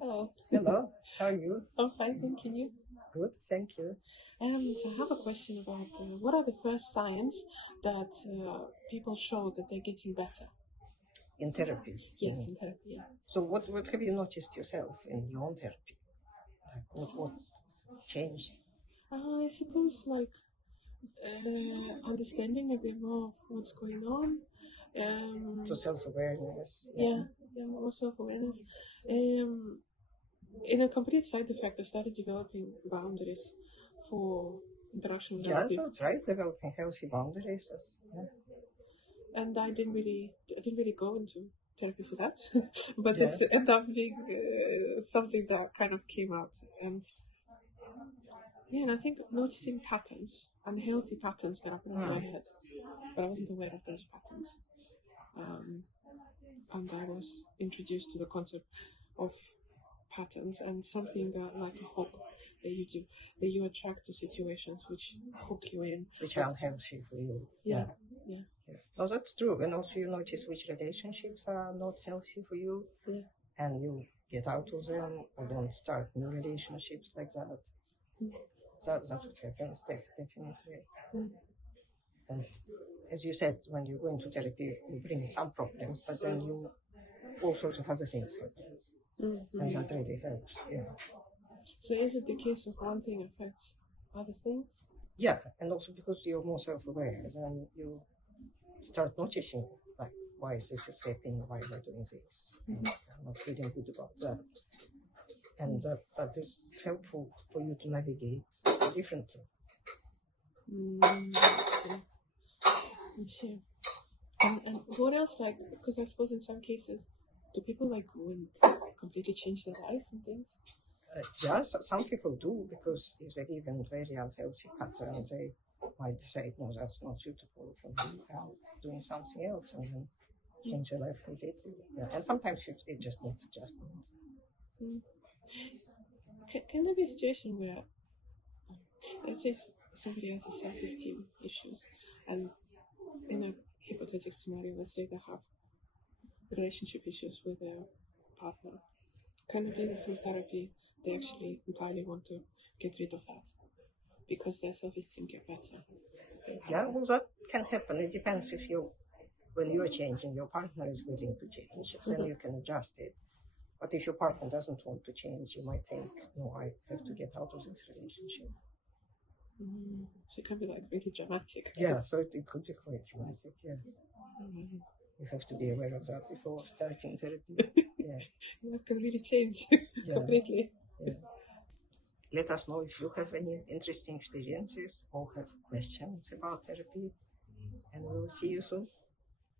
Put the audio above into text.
Hello. Hello, how are you? I'm fine, thank you. Good, thank you. So I have a question about what are the first signs that people show that they're getting better? In therapy. Yes, in therapy. Yeah. So what have you noticed yourself in your own therapy? Like what changed? I suppose like understanding a bit more of what's going on. To self-awareness. Yeah, more self-awareness. In a complete side effect, I started developing boundaries for interaction with other Yeah, so people. it's right, developing healthy boundaries. Yeah. And I didn't really go into therapy for that, but Yeah. it's ended up being something that kind of came out. And yeah, and I think noticing patterns, unhealthy patterns that apparently I had, but I wasn't aware of those patterns. And I was introduced to the concept of patterns and something that like a hook that you do, that you attract to situations which hook you in, which are unhealthy for you. Yeah. No, that's true. And also you notice which relationships are not healthy for you. Yeah. And you get out of them or don't start new relationships like that. That's what happens, definitely. And as you said, when you go into therapy, you bring some problems, but then you all sorts of other things happen. And that really helps. Yeah. So is it the case of one thing affects other things? Yeah, and also because you're more self-aware, then you start noticing, like, why is this happening? Why am I doing this? I'm not feeling good about that. And that is helpful for you to navigate differently. I see. And what else, like, because I suppose in some cases, do people like go and completely change their life and things? Yeah, some people do, because if they live in very unhealthy pattern, they might decide, no, that's not suitable for me, I'm doing something else, and then change their life completely. Yeah. And sometimes it just needs adjustment. Can there be a situation where, let's say somebody has a self-esteem issues, and in a hypothetical scenario, let's say they have relationship issues with their partner, kind of leading through therapy, they actually entirely want to get rid of that because their self-esteem get better. Yeah, well, that can happen. It depends if when you're changing, your partner is willing to change, then you can adjust it. But if your partner doesn't want to change, you might think, no, I have to get out of this relationship. So it can be like really dramatic. Yeah, so it could be quite dramatic, yeah. You have to be aware of that before starting therapy. Yeah. That can really change completely. Yeah. Let us know if you have any interesting experiences or have questions about therapy, and we'll see you soon.